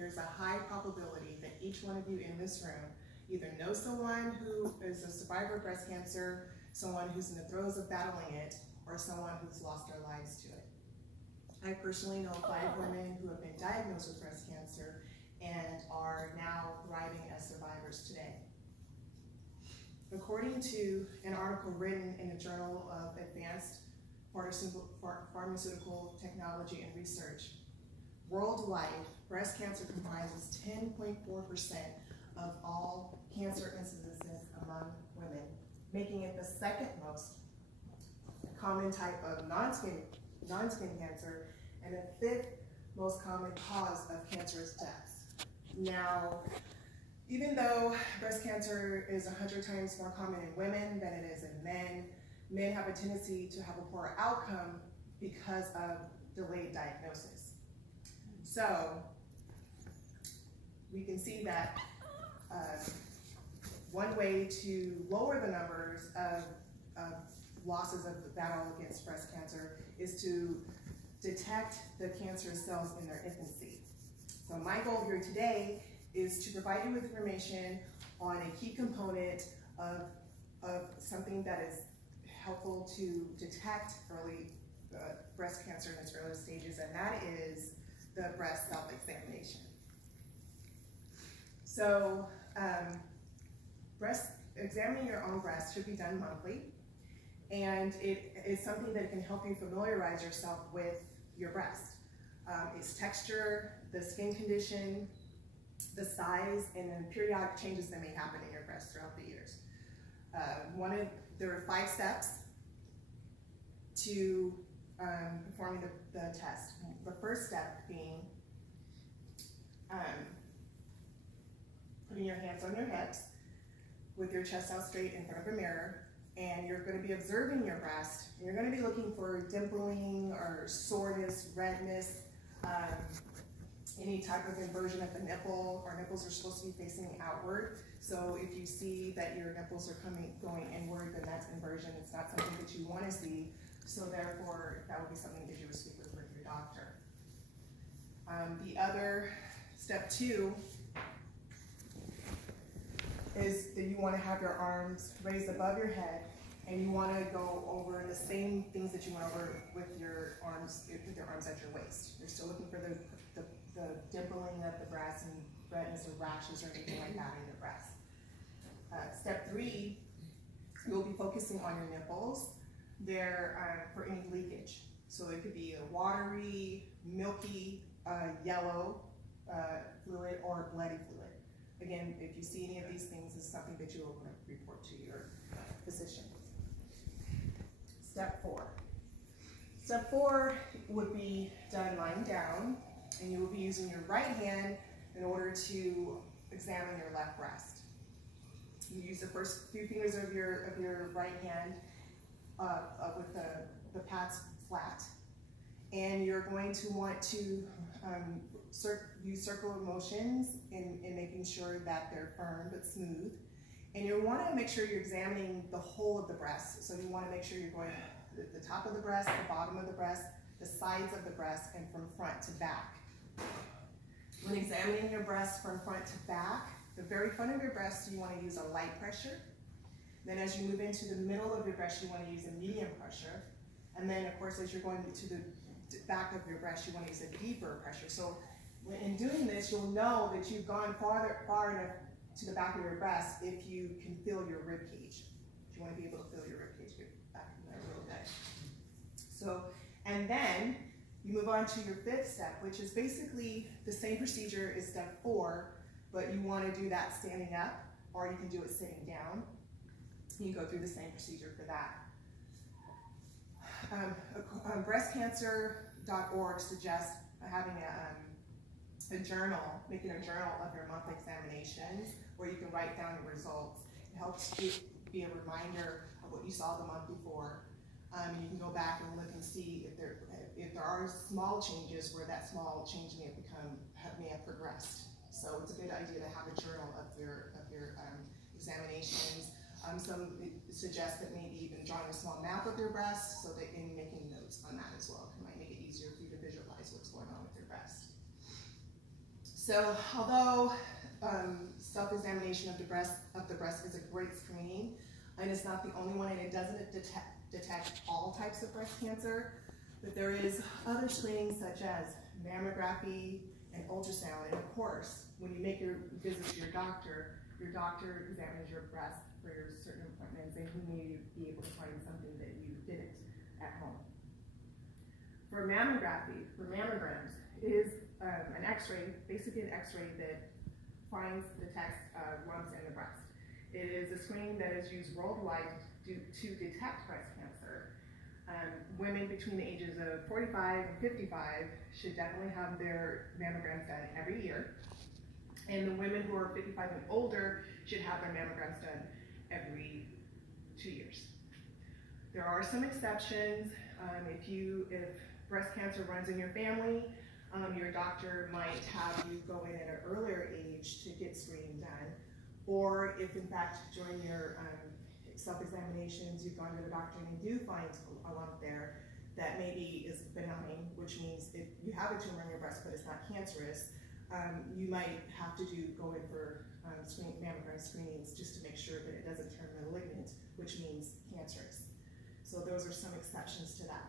there's a high probability that each one of you in this room either knows someone who is a survivor of breast cancer, someone who's in the throes of battling it, or someone who's lost their lives to it. I personally know 5 women who have been diagnosed with breast cancer and are now thriving as survivors today. According to an article written in the Journal of Advanced Pharmaceutical Technology and Research, worldwide, breast cancer comprises 10.4% of all cancer incidences among women, making it the second most common type of non-skin cancer and the 5th most common cause of cancerous deaths. Now, even though breast cancer is 100 times more common in women than it is in men, men have a tendency to have a poorer outcome because of delayed diagnosis. So, we can see that one way to lower the numbers of losses of the battle against breast cancer is to detect the cancerous cells in their infancy. So my goal here today is to provide you with information on a key component of something that is helpful to detect early breast cancer in its early stages, and that is the breast self-examination. So examining your own breast should be done monthly, and it is something that can help you familiarize yourself with your breast. Its texture, the skin condition, the size, and then periodic changes that may happen in your breast throughout the years. There are 5 steps to performing the test. The first step being putting your hands on your hips with your chest out straight in front of a mirror, and you're going to be observing your breast. You're going to be looking for dimpling or soreness, redness, any type of inversion at the nipple. Our nipples are supposed to be facing outward, so if you see that your nipples are going inward, then that's inversion. It's not something that you want to see, so therefore that would be something that you would speak with your doctor. The other, step 2, is that you want to have your arms raised above your head, and you want to go over the same things that you went over with your arms at your waist. You're still looking for the dimpling of the breast and redness or rashes or anything like that in your breast. Step 3, you'll be focusing on your nipples. They're for any leakage. So it could be a watery, milky, yellow fluid or bloody fluid. Again, if you see any of these things, it's something that you will want to report to your physician. Step 4. Step 4 would be done lying down, and you will be using your right hand in order to examine your left breast. You use the first few fingers of your right hand with the pads flat, and you're going to want to use circular motions in making sure that they're firm but smooth. And you want to make sure you're examining the whole of the breast. So you want to make sure you're going the top of the breast, the bottom of the breast, the sides of the breast, and from front to back. When examining your breast from front to back, the very front of your breast, you want to use a light pressure. Then as you move into the middle of your breast, you want to use a medium pressure. And then, of course, as you're going to the back of your breast, you want to use a deeper pressure. So in doing this, you'll know that you've gone far enough to the back of your breast if you can feel your rib cage. You want to be able to feel your rib cage back in there real good. So, and then you move on to your 5th step, which is basically the same procedure as step 4, but you want to do that standing up, or you can do it sitting down. You go through the same procedure for that. Breastcancer.org suggests having a journal, making a journal of your monthly examinations where you can write down your results. It helps be a reminder of what you saw the month before. You can go back and look and see if there are small changes where that small change may have progressed. So it's a good idea to have a journal of your examinations. Some suggest that maybe even drawing a small map of your breast, so that in making notes on that as well, it might make it easier for you to visualize what's going on with your breast. So although self-examination of the breast is a great screening, and it's not the only one, and it doesn't detect all types of breast cancer, but there is other screenings such as mammography and ultrasound. And of course, when you make your visit to your doctor examines your breast for your certain appointments, and he may be able to find something that you didn't at home. For mammography, for mammograms, it is an x-ray, basically an x-ray that detects lumps in the breast. It is a screening that is used worldwide to detect breast cancer. Women between the ages of 45 and 55 should definitely have their mammograms done every year. And the women who are 55 and older should have their mammograms done every 2 years. There are some exceptions. If breast cancer runs in your family, your doctor might have you go in at an earlier age to get screening done. Or if in fact during your self-examinations you've gone to the doctor and you do find a lump there that maybe is benign, which means if you have a tumor in your breast but it's not cancerous, you might have to go in for mammogram screenings just to make sure that it doesn't turn malignant, which means cancerous. So those are some exceptions to that.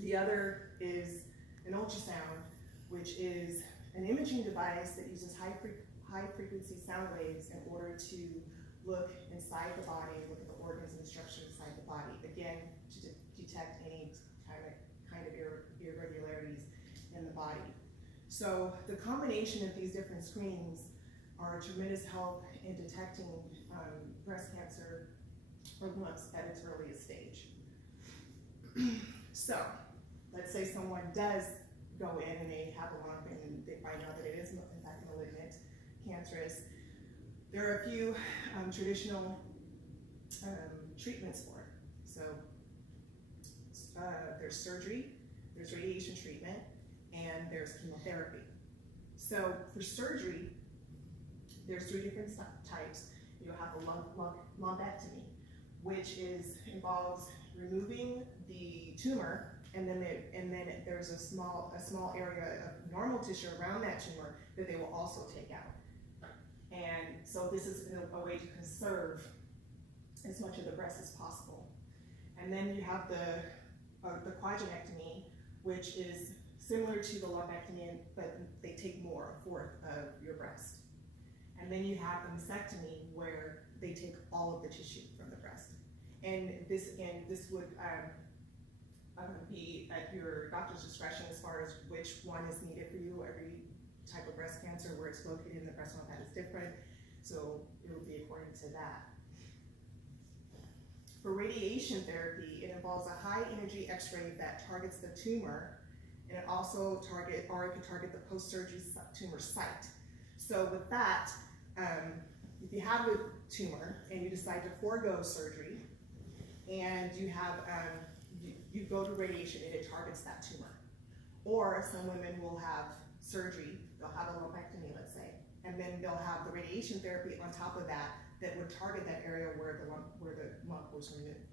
The other is an ultrasound, which is an imaging device that uses high frequency sound waves in order to look inside the body, look at the organs and structure inside the body, again, to detect any kind of irregularities in the body. So the combination of these different screenings are a tremendous help in detecting breast cancer or lumps at its earliest stage. So let's say someone does go in and they have a lump and they find out that it is in fact malignant, cancerous. There are a few traditional treatments for it. So there's surgery, there's radiation treatment, and there's chemotherapy. So for surgery, there's 3 different types. You'll have a lumpectomy, which involves removing the tumor, and then there's a small area of normal tissue around that tumor that they will also take out. And so this is a way to conserve as much of the breast as possible. And then you have the quadrinectomy, which is similar to the lumpectomy, but they take more, 1/4 of your breast. And then you have the mastectomy, where they take all of the tissue from the breast. And this would be at your doctor's discretion as far as which one is needed for you. Every type of breast cancer, where it's located in the breast lump, that is different. So it will be according to that. For radiation therapy, it involves a high energy x-ray that targets the tumor, and it also can target the post-surgery tumor site. So with that, if you have a tumor and you decide to forego surgery, and you go to radiation and it targets that tumor. Or some women will have surgery, they'll have a lumpectomy, let's say, and then they'll have the radiation therapy on top of that would target that area where the lump was removed.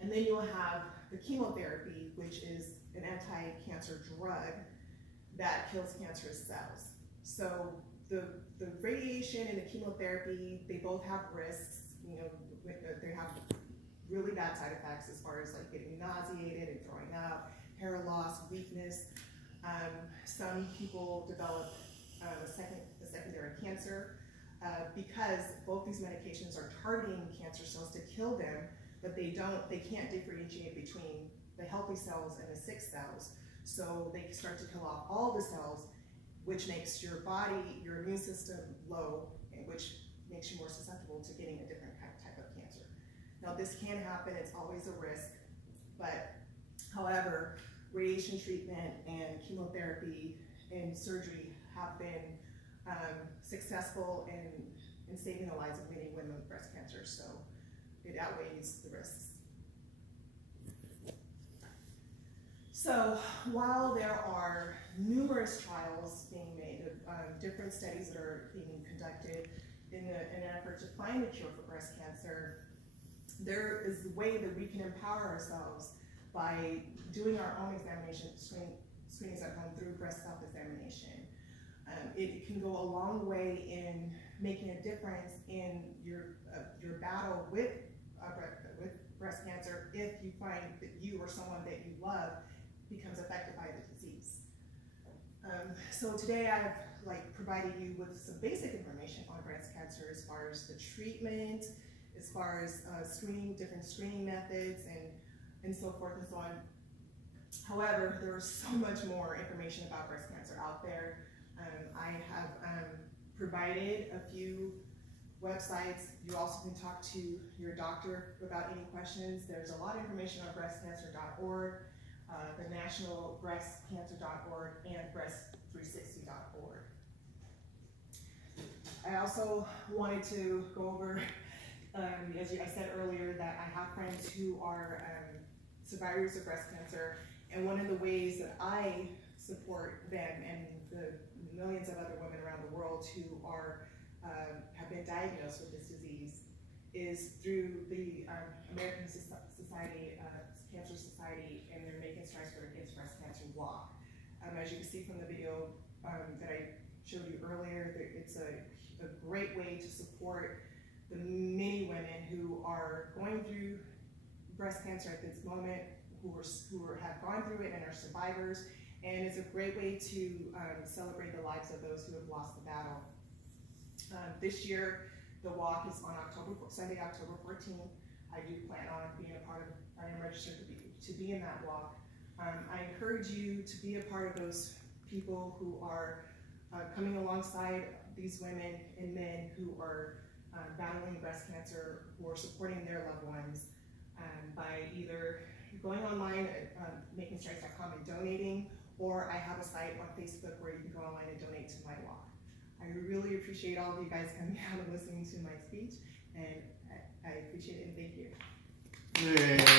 And then you'll have the chemotherapy, which is an anti-cancer drug that kills cancerous cells. So the radiation and the chemotherapy, they both have risks. They have really bad side effects as far as like getting nauseated and throwing up, hair loss, weakness. Some people develop a secondary cancer because both these medications are targeting cancer cells to kill them, but they can't differentiate between the healthy cells and the sick cells. So they start to kill off all the cells, which makes your body, your immune system low, and which makes you more susceptible to getting a different type of cancer. Now this can happen, it's always a risk, but however, radiation treatment and chemotherapy and surgery have been successful in saving the lives of many women with breast cancer, so it outweighs the risks. So while there are numerous trials being made, different studies that are being conducted in an effort to find a cure for breast cancer, there is a way that we can empower ourselves by doing our own examination screenings at home through breast self-examination. it can go a long way in making a difference in your battle with breast cancer if you find that you or someone that you love becomes affected by the disease. So today I've provided you with some basic information on breast cancer as far as the treatment, as far as different screening methods, and so forth and so on. However, there's so much more information about breast cancer out there. I have provided a few websites. You also can talk to your doctor about any questions. There's a lot of information on breastcancer.org, the national breastcancer.org, and breast360.org. I also wanted to go over, as I said earlier, that I have friends who are survivors of breast cancer, and one of the ways that I support them and the millions of other women around the world who are have been diagnosed with this disease is through the American Society, Cancer Society, and their Making Strides Against Breast Cancer walk. As you can see from the video that I showed you earlier, it's a great way to support the many women who are going through breast cancer at this moment, who have gone through it and are survivors, and it's a great way to celebrate the lives of those who have lost the battle. This year, the walk is on Sunday, October 14th. I do plan on being a part of, I am registered to be in that walk. I encourage you to be a part of those people who are coming alongside these women and men who are battling breast cancer, who are supporting their loved ones by either going online at makingstrides.com and donating, or I have a site on Facebook where you can go online and donate to my walk. I really appreciate all of you guys coming out and listening to my speech, and I appreciate it and thank you. Yay.